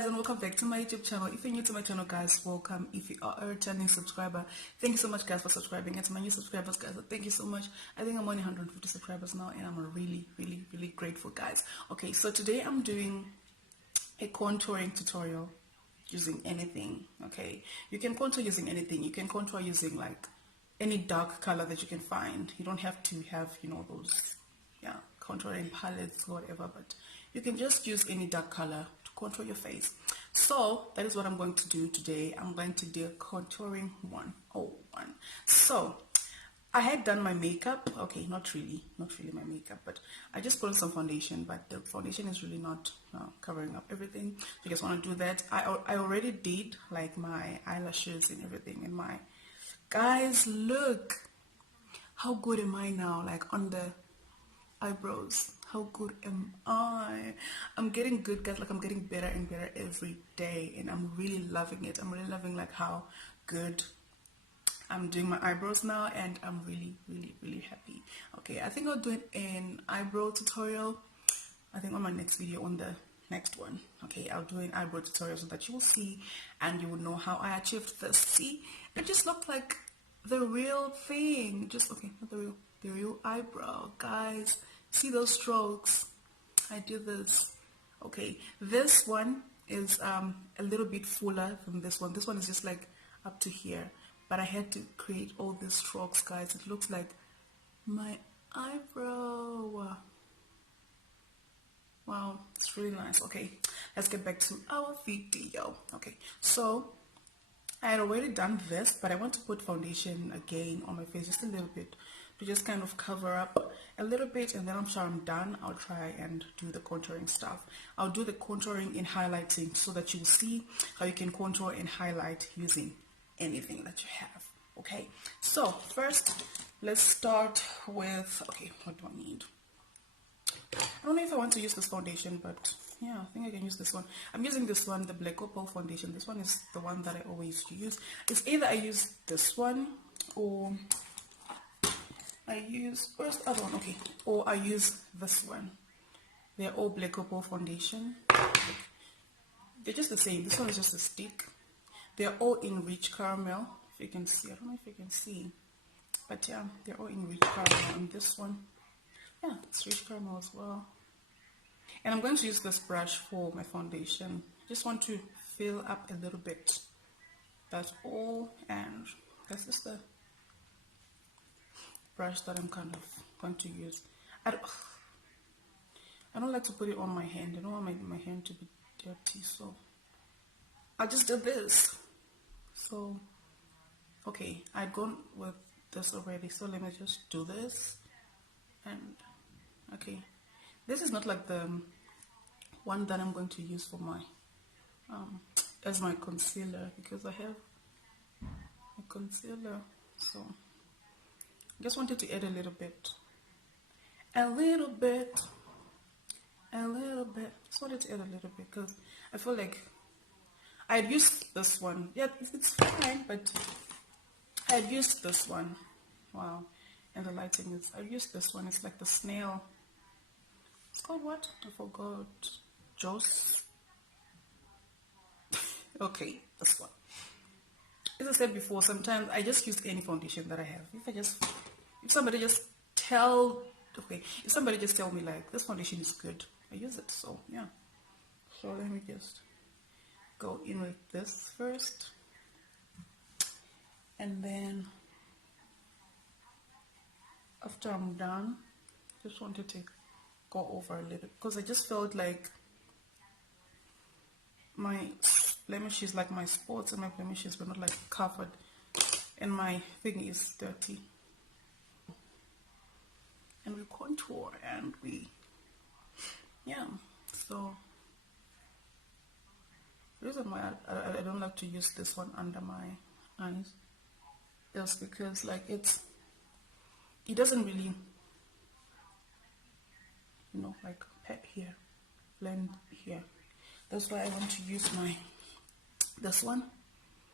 guys, and welcome back to my YouTube channel. If you're new to my channel, guys, welcome. If you are a returning subscriber, thank you so much, guys, for subscribing. And to my new subscribers, guys, thank you so much. I think I'm only 150 subscribers now, and I'm really grateful, guys. Okay, so today I'm doing a contouring tutorial using anything. Okay, you can contour using anything. You can contour using like any dark color that you can find. You don't have to have, you know, those contouring palettes or whatever, but you can just use any dark color to contour your face. So that is what I'm going to do today. I'm going to do contouring 101. So I had done my makeup. Okay, not really my makeup, but I just put on some foundation, but the foundation is really not covering up everything. So you guys want to do that. I already did like my eyelashes and everything, and my guys, look how good am I now, like on the eyebrows. How good am I? I'm getting good, guys. Like I'm getting better and better every day, and I'm really loving it. I'm really loving like how good I'm doing my eyebrows now, and I'm really happy. Okay, I think I'll do an eyebrow tutorial, I think on my next video, on the next one. Okay, I'll do an eyebrow tutorial so that you will see and you will know how I achieved this. See, it just looked like the real thing. Just okay, not the real eyebrow, guys. See those strokes? I do this. Okay, this one is a little bit fuller than this one. This one is just like up to here, but I had to create all these strokes, guys. It looks like my eyebrow. Wow, it's really nice. Okay, let's get back to our video. Okay, so I had already done this, but I want to put foundation again on my face just a little bit to just kind of cover up a little bit, and then I'm sure I'm done. I'll try and do the contouring stuff. I'll do the contouring and highlighting so that you will see how you can contour and highlight using anything that you have. Okay, so first let's start with, okay, what do I need? I don't know if I want to use this foundation, but yeah, I think I can use this one. I'm using this one, the Black Opal foundation. This one is the one that I always use. It's either I use this one or I use, where's the other one? Okay, or I use this one. They're all Black Opal foundation. They're just the same. This one is just a stick. They're all in rich caramel. If you can see, I don't know if you can see, but yeah, they're all in rich caramel. And this one, yeah, it's rich caramel as well. And I'm going to use this brush for my foundation. Just want to fill up a little bit. That's all, and this is the brush that I'm kind of going to use. I don't like to put it on my hand. I don't want my hand to be dirty, so I'll just do this. So, okay, I've gone with this already, so let me just do this. And okay, this is not like the one that I'm going to use for my as my concealer, because I have a concealer. So I just wanted to add a little bit. Just wanted to add a little bit because I feel like I'd used this one. Yeah, it's fine, but I'd used this one. Wow. And the lighting is, I've used this one. It's like the snail. It's called what? I forgot. Joss. Okay, this one. As I said before, sometimes I just use any foundation that I have. If somebody just tell me like this foundation is good, I use it. So yeah. So let me just go in with this first, and then after I'm done, just wanted to go over a little because I just felt like my blemishes, like my spots and my blemishes were not like covered, and my thing is dirty. And we contour and we, yeah. So the reason why I don't like to use this one under my eyes is because like it doesn't really, you know, like pet here, blend here. That's why I want to use this one,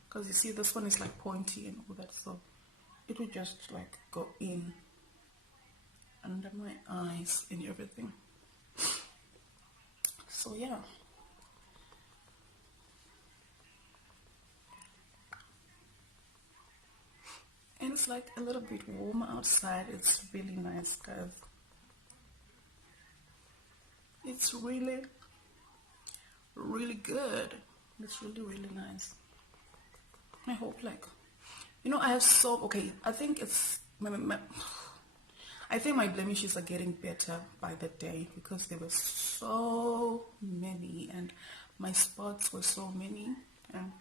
because you see this one is like pointy and all that, so it will just like go in under my eyes and everything. So yeah, And it's like a little bit warm outside. It's really nice, guys. It's really, really good. It's really, really nice. I hope, like, you know, I have so, okay, I think it's, I think my blemishes are getting better by the day because there were so many and my spots were so many, and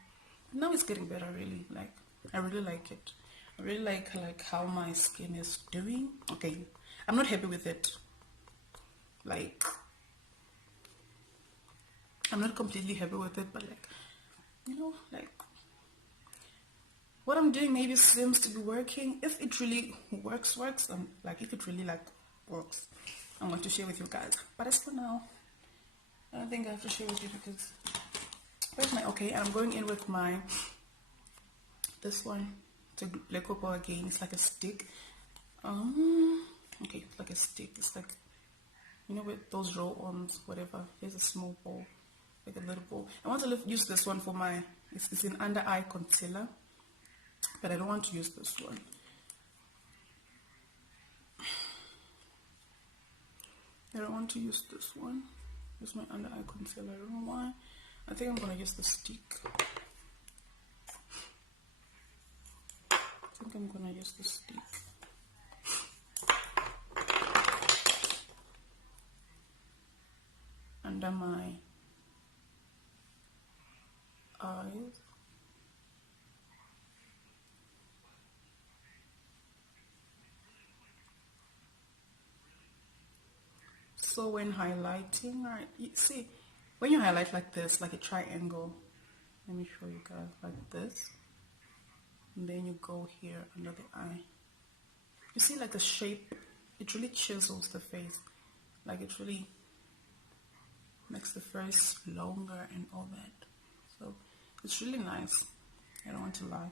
now it's getting better, really. Like, I really like it. I really like how my skin is doing. Okay, I'm not happy with it. Like, I'm not completely happy with it, but like, you know, like, what I'm doing maybe seems to be working. If it really works, like, if it really like works, I'm going to share with you guys. But as for now, I don't think I have to share with you because where's my, okay, and I'm going in with my, this one, the Black Opal again. It's like a stick. Okay, it's like a stick. It's like, you know, with those roll-ons, whatever. Here's a small bowl, like a little bowl. I want to use this one for my, it's an under eye concealer, but I don't want to use this one. I don't want to use this one. This is my under eye concealer. I don't know why. I think I'm gonna use the stick. I think I'm gonna use the stick. Under my eyes. So when highlighting, right, you see, when you highlight like this, like a triangle, let me show you guys, like this, and then you go here under the eye. You see, like the shape, it really chisels the face, like it really makes the face longer and all that. So it's really nice. I don't want to lie.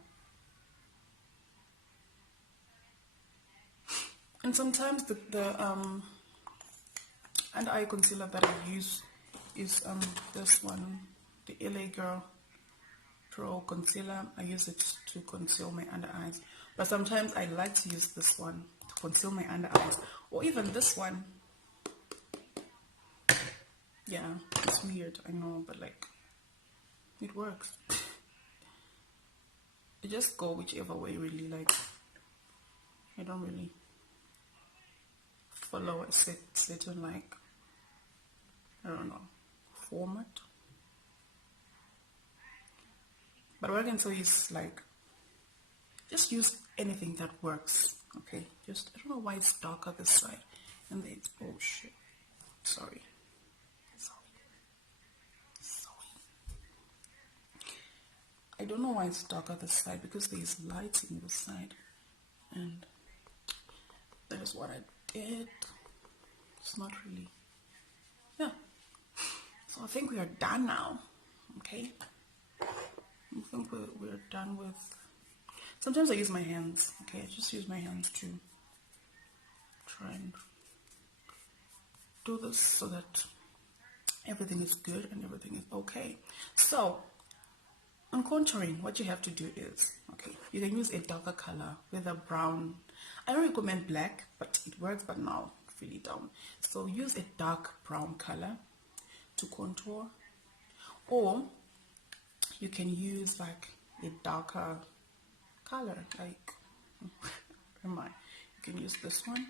And sometimes the under eye concealer that I use is this one, the LA Girl Pro Concealer. I use it to conceal my under eyes, but sometimes I like to use this one to conceal my under eyes, or even this one. Yeah, it's weird, I know, but like, it works. I just go whichever way, really. Like, I don't really follow a certain, like, I don't know, format. But what I can tell you is, like, just use anything that works, okay? Just, I don't know why it's darker this side, and then it's bullshit. Sorry. I don't know why it's darker this side, because there is light in this side, and that is what I did. It's not really, yeah. So I think we are done now, okay? I think we're done with, sometimes I use my hands, okay? I just use my hands to try and do this so that everything is good and everything is okay. So on contouring, what you have to do is, okay, you can use a darker color with a brown. I don't recommend black, but it works, but now really don't. So use a dark brown color to contour, or you can use like a darker color, like am I? You can use this one.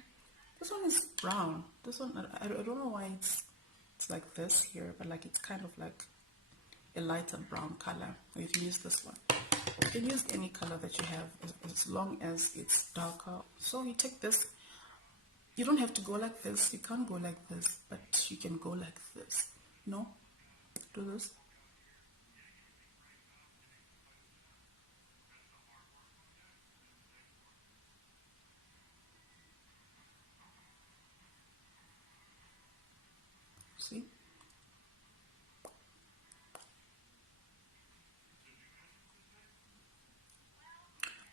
This one is brown. This one, I don't know why it's like this here, but like it's kind of like a lighter brown color. Or you can use this one. You can use any color that you have as long as it's darker. So you take this. You don't have to go like this. You can't go like this, but you can go like this. No? Do this. See?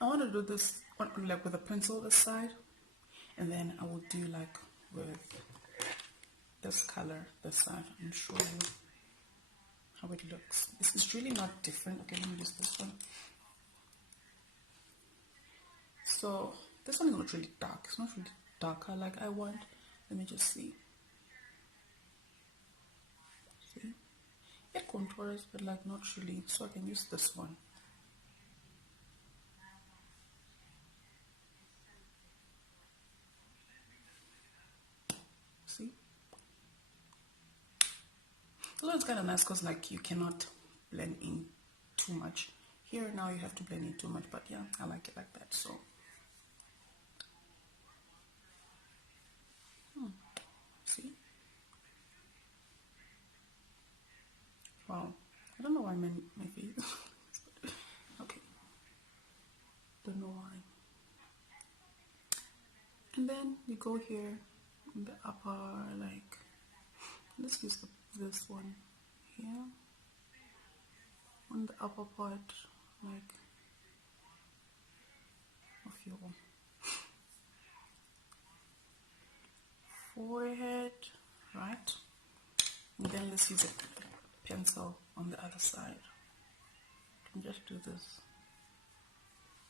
I want to do this like with a pencil this side, and then I will do like with this color this side and show you how it looks. It's really not different. Okay, let me use this one. So this one is not really dark. It's not really darker like I want. Let me just see. See? It contours, but like not really. So I can use this one. See? So it's kind of nice because like you cannot blend in too much. Here now you have to blend in too much, but yeah, I like it like that. So see? Wow. I don't know why my face. Okay. Don't know why. And then you go here in the upper, like, let's use this one here. On the upper part, like, of your forehead, right? And then let's use a pencil on the other side. And just do this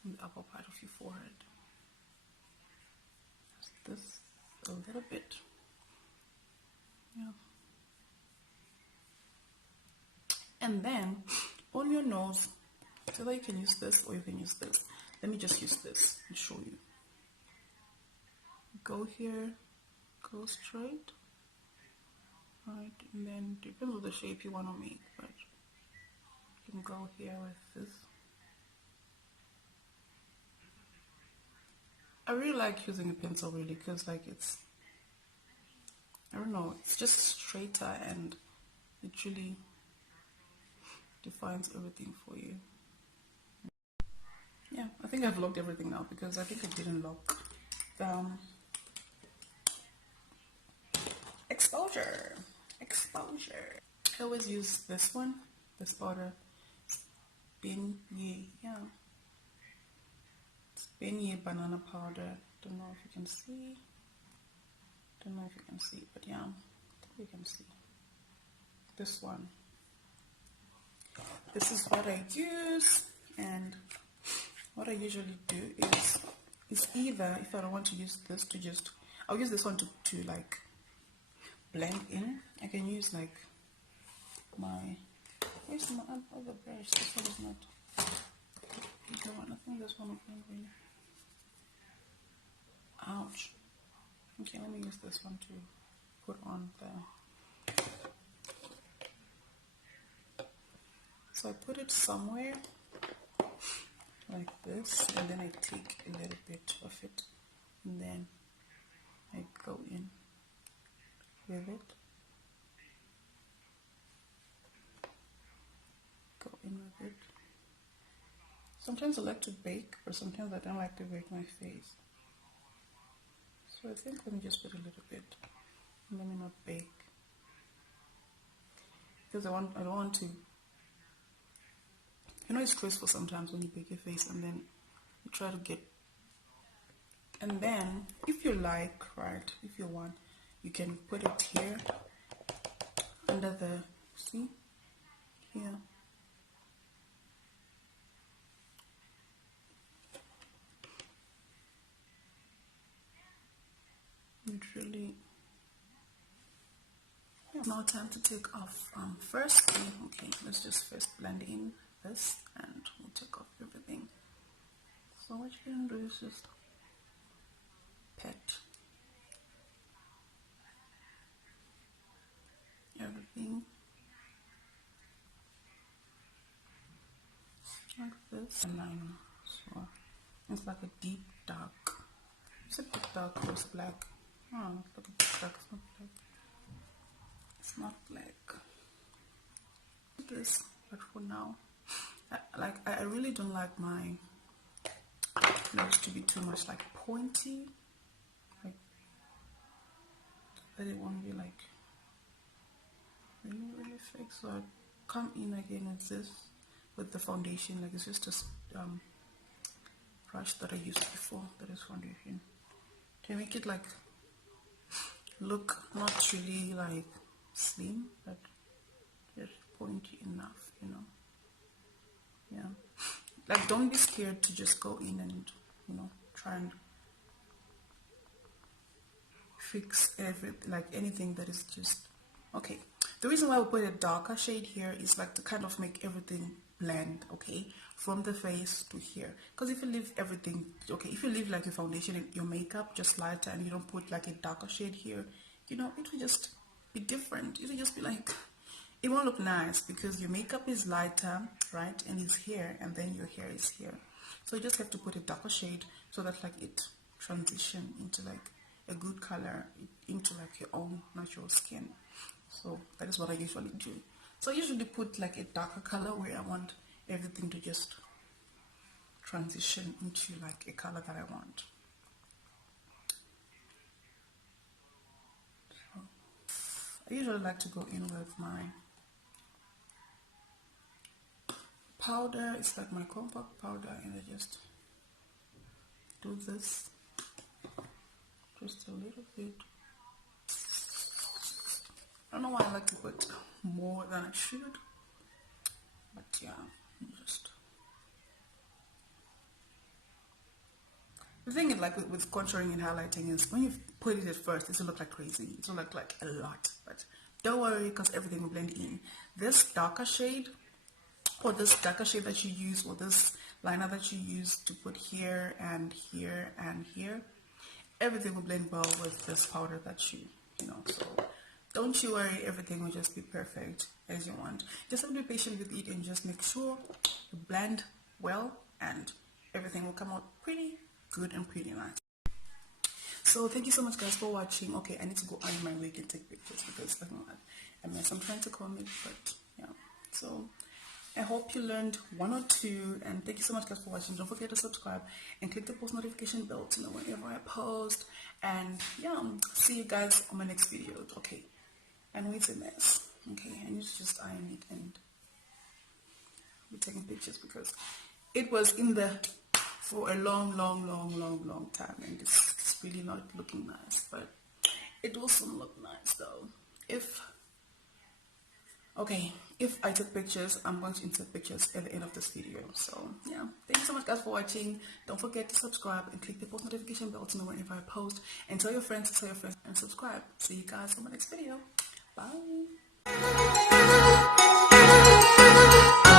on the upper part of your forehead. Just this a little bit. Yeah. And then on your nose, so that you can use this or you can use this. Let me just use this and show you. Go here, go straight, right, and then depends on the shape you want to make, but you can go here with this. I really like using a pencil really because like it's, I don't know, it's just straighter and it really defines everything for you. Yeah, I think I've locked everything now because I think I didn't lock the exposure. I always use this one, this powder. Heey, yeah. It's Heey banana powder. Don't know if you can see. Don't know if you can see, but yeah, I think you can see. This one. This is what I use, and what I usually do is either, if I don't want to use this, to just, I'll use this one to like blend in. I can use like my, where's my other brush? This one is not the one. I think this one will blend in. Ouch. Okay, let me use this one to put on the, so I put it somewhere like this, and then I take a little bit of it, and then I go in with it. Go in with it. Sometimes I like to bake, but sometimes I don't like to bake my face. So I think let me just put a little bit. Let me not bake. Because I don't want to, you know, it's stressful sometimes when you bake your face and then you try to get, and then if you like, right, if you want, you can put it here under the, see, here. It really, now time to take off. First, okay, let's just first blend in this and we'll take off everything. So what you can do is just pat everything like this, and then so it's like a deep dark. It's a deep dark or it's black. Oh, it's like a deep dark. It's not black. It's not black. This, but for now, I really don't like my nose to be too much like pointy. Like I didn't want to be like really fake. So I come in again with this, with the foundation. Like it's just a brush that I used before. That is foundation. To make it like look not really like slim, but just pointy enough, you know. Yeah, like don't be scared to just go in and, you know, try and fix everything, like anything that is just okay. The reason why we put a darker shade here is like to kind of make everything blend, okay, from the face to here. Because if you leave everything, okay, if you leave like your foundation and your makeup just lighter and you don't put like a darker shade here, you know, it will just be different. It will just be like, it won't look nice because your makeup is lighter, right, and it's here, and then your hair is here. So you just have to put a darker shade so that like it transition into like a good color, into like your own natural skin. So that is what I usually do. So I usually put like a darker color where I want everything to just transition into like a color that I want. So I usually like to go in with my powder. It's like my compact powder, and I just do this just a little bit. I don't know why I like to put more than I should, but yeah, just. The thing is, like with contouring and highlighting, is when you put it at first, it will look like crazy. It will look like a lot, but don't worry, because everything will blend in. This darker shade, or this darker shade that you use, or this liner that you use to put here and here and here, everything will blend well with this powder that you know. So don't you worry, everything will just be perfect as you want. Just have to be patient with it and just make sure you blend well, and everything will come out pretty good and pretty nice. So thank you so much guys for watching. Okay, I need to go iron my wig and take pictures because I'm not a mess. I'm trying to comb it, but yeah. So I hope you learned one or two, and thank you so much guys for watching. Don't forget to subscribe and click the post notification bell to know whenever I post. And yeah, see you guys on my next video. Okay, I know it's a mess. Okay, I need to just iron it and be taking pictures because it was in there for a long time, and it's really not looking nice, but it will soon look nice though. If I take pictures, I'm going to insert pictures at the end of this video. So yeah, thank you so much guys for watching. Don't forget to subscribe and click the post notification bell to know whenever I post, and tell your friends, and subscribe. See you guys on my next video. Bye.